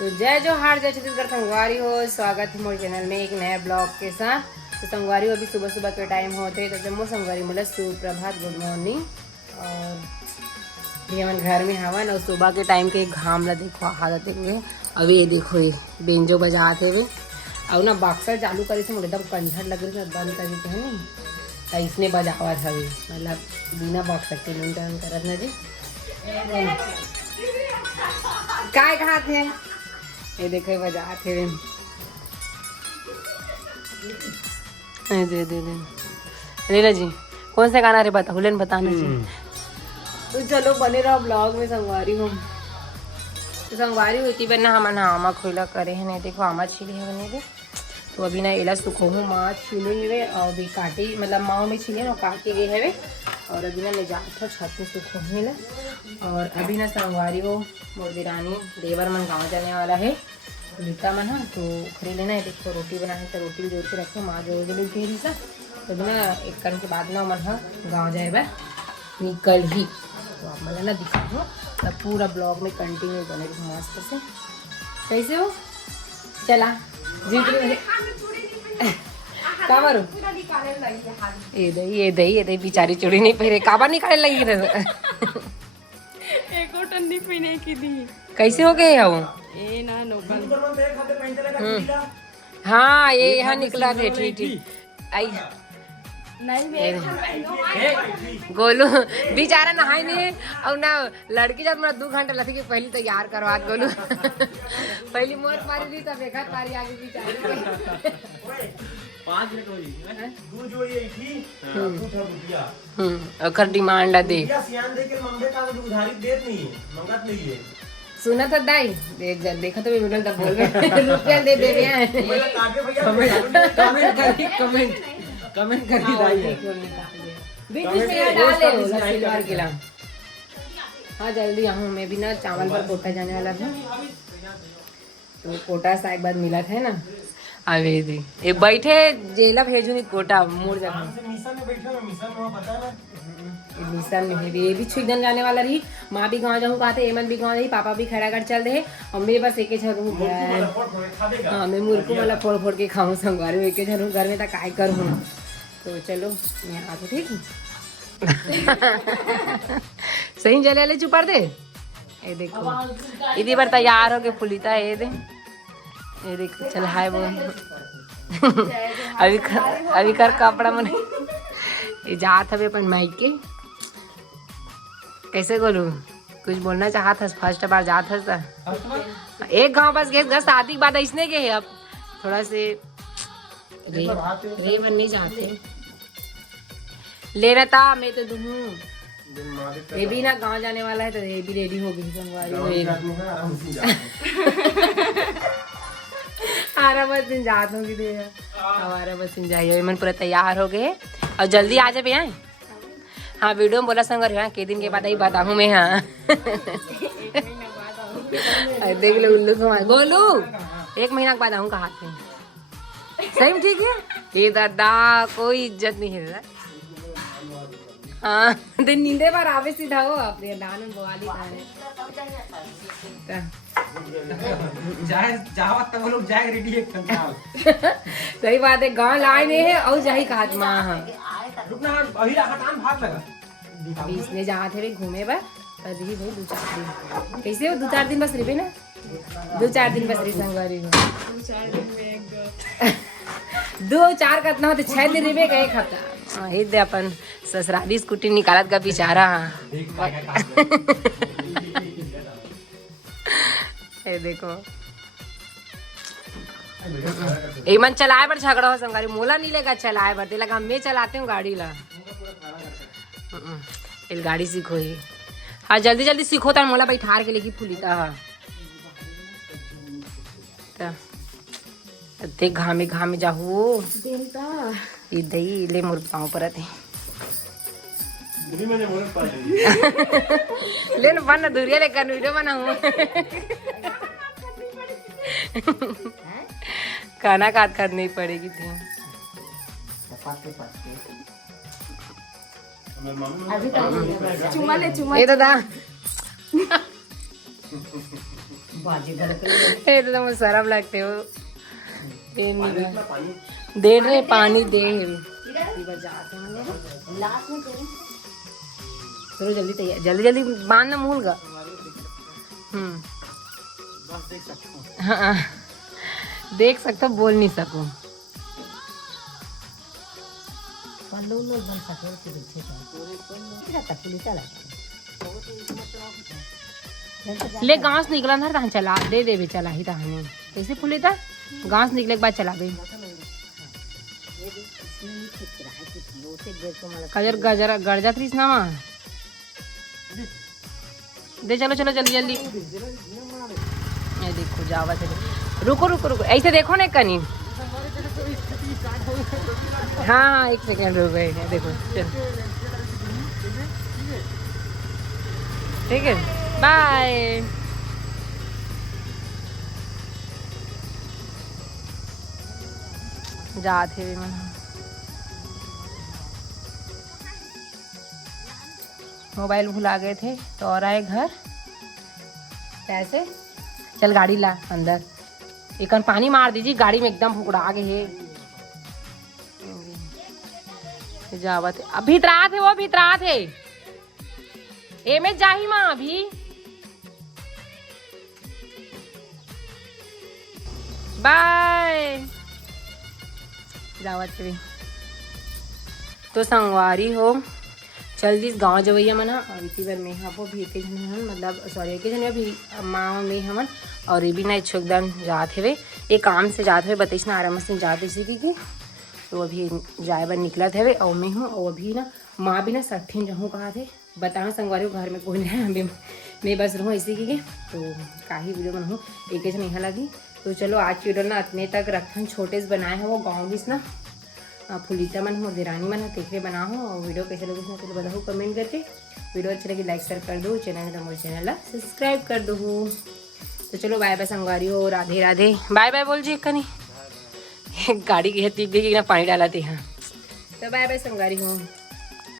तो जय जोहार, जय छत्तीसगढ़। संगवारी हो, स्वागत है मोर चैनल में एक नया ब्लॉग के साथ। तो संगवारी हो अभी सुबह सुबह के टाइम होते तो जब मोर संगवारी मतलब सुप्रभात, गुड मॉर्निंग। और ये मन घर में हवन और सुबह के टाइम के घाम ला देखो हालत हुए। अभी ये देखो ये बेंजो बजाते हुए और ना बक्सर चालू करे से मुझे एकदम कंझर लग रही बंद कर देते हैं ना, इसने बजावत हवे मतलब बिना बक्सर के मेंटेन करत ना जी। काय खात है ये देखो बजाते हुए। दे दे दे रीना जी कौन सा गाना रे बता हुलन बताना जी। तो चलो बने रहो ब्लॉग में। संगवारी हूँ तो संगवारी हुई बना हम आमा खोला करे है नहीं देखो आमा छिले है बने दे। तो अभी ना एला सुखो हूँ माँ छिले हुए और अभी काटे मतलब माओ में छिले ना काट के गए है। और अभी ना ले जाता छत में सुखो मिला। और अभी ना संगवारी हो मोर दिरानी देवर मन गाँव जाने वाला है लीता मन। तो खरी लेना है देखो रोटी बनाए तो रोटी जोड़ के रखो माँ जोड़ के लेके रही सा। तो ना एक करने के बाद ना मन गाँव जाए बा निकल ही। तो आप मतलब ना दिखाओ तब पूरा ब्लॉग में कंटिन्यू बने मस्त से। कैसे हो चला जी का मारो ये दही बेचारी चूड़ी नहीं पहरे काबा निकाले लगी रहे। कैसे हो गए वो हाँ ये यहाँ निकला थे ठीक ठीक आई गोलू बेचारा नहाई नहीं और ना लड़की जब मेरा 2 घंटा लगी कि पहले तैयार करवा गोलू पहली मोर पारी दी तब देखा पारी आगे बेचारी 5 मिनट होई दू जोड़ी थी अखर डिमांड दे सियान दे के मंगे का उधारी देत नहीं है मंगत नहीं है। सुना था दाई देख जब देखा तो मिनट तक बोल रहे रुपया दे दे रहे कमेंट कर दी दाई बीच में यार डाले हो सिल्वर किला। हाँ जल्दी आऊँ मैं भी ना चावल पर कोटा जाने वाला था तो कोटा सा एक बार मिला था ना अभी दी ये बैठे जेला भेजू नहीं कोटा मोड़ जगह मिशन में बैठे हो मिशन में पता है ना मिशन में है ये भी छुईदन जाने वाला रही। माँ भी गाँव जाऊँ कहा थे एमन भी गाँव रही पापा भी खड़ा कर चल रहे और मेरे बस एक झरू हाँ मैं मुर्कू वाला फोड़ फोड़ के खाऊँ संगवारी एक झरू घर में तक काय करूँ। तो चलो मैं आती ठीक सही जले ले चुपर दे ये देखो इधर पर तैयार हो के फुलीता है ये देखो चल हाय वो अभी कर कपड़ा मने ये जात हवे अपन माइक के कैसे बोलूं कुछ बोलना चाहत हस फर्स्ट बार जात हस एक गांव बस गए घर शादी के बाद इसने गए अब थोड़ा से रे बन नहीं जाते लेना था मैं तो दूँ ये भी ना गांव जाने वाला है तो ये भी रेडी हो गई संगवारी हमारा बस दिन जात होगी हमारा बस दिन जाइए मन पूरा तैयार हो गए और जल्दी आ जाए भैया। हाँ वीडियो में बोला संगर हाँ के दिन के बाद ही बताऊँ मैं। हाँ देख लो उल्लू को गोलू 1 महीना के बाद आऊँ कहा थे सही में ठीक है ये दादा कोई इज्जत नहीं है दादा। हाँ दिन नींदे बार आवे सीधा हो अपने दान में बोली सही बात है गाँव लाए नहीं है और जाही कहा माँ अभी इसने जहाँ थे घूमे बा तभी भाई 2-4 दिन कैसे हो 2-4 दिन बस रही ना 2-4 दिन बस रही संगवारी हो 2-4 कितना होते 6 दिन रही एक हफ्ता ही दे अपन ससुराली स्कूटी निकालत का बेचारा। ये देखो मन चलाए पर झगड़ा हो संगारी मोला नहीं लेगा चलाए पर लगा मैं चलाते हूँ गाड़ी ला गाड़ी सीखो ही। हाँ जल्दी जल्दी सीखो तो मोला बैठार के लेके फुलीता देख घामे घामे जाहू दही ले मोर पाँव पर ले न बन दूरिया लेकर वीडियो बनाऊँ खाना काट करनी पड़ेगी थी चुमा ले चुमा ये दादा ये तो तुम शर्म लगते हो। ये पानी नहीं इतना पानी दे रहे पानी दे। चलो जल्दी तैयार, जल्दी जल्दी बांधना मूल का। हाँ देख सकते हो, बोल नहीं सकूं। ले घास निकला ना तहाँ चला दे दे चला ही तहाँ कैसे फूले था घास निकले के बाद चला दे। गजर गजर गरजा थी ना माँ दे। चलो चलो जल्दी जल्दी। ये देखो जावा चलो, रुको रुको रुको ऐसे देखो ना कनी। हाँ एक सेकेंड रुक गए, देखो चलो ठीक है बाय। जाते भी मन मोबाइल भुला गए थे तो और आए घर कैसे। चल गाड़ी ला अंदर, एक पानी मार दीजिए गाड़ी में एकदम फुकड़ा गए है। जावा थे अब भीतरा थे, वो भीतरा थे ए में जाही माँ अभी। बाय जावत भी तो संगवारी हो चल दिस गाँव जवैया मन और इसी बार में हाँ भी एक जन मतलब सॉरी एक जन भी माँ में हमन और ये भी ना एकदम जात हे ये काम से जात हुए बताइस ना आराम से जाते इसी की। तो अभी जाए बार निकलत है और मैं हूँ और अभी ना माँ भी ना सट्ठीन रहूँ कहा थे बताओ संगवारी घर में कोई नहीं अभी मैं बस रहूँ इसी की। तो काही वीडियो बनाऊँ एक जन यहाँ लगी। तो चलो आज की वीडियो ना इतने तक रखन छोटे से बनाए हैं वो गाँव भी ना फुलीता मन हो देरानी मन है तेखरे बना हो। और वीडियो कैसे लगे ना तो बताओ कमेंट करके। वीडियो अच्छा लगे लाइक शेयर कर दो, चैनल तो मोर चैनल ला सब्सक्राइब कर दो। तो चलो बाय बाय संगवारी हो, राधे राधे बाय बाय बोल जी कनी गाड़ी की है तीन ना पानी डाला थे। हाँ तो बाय बाय संगवारी हो।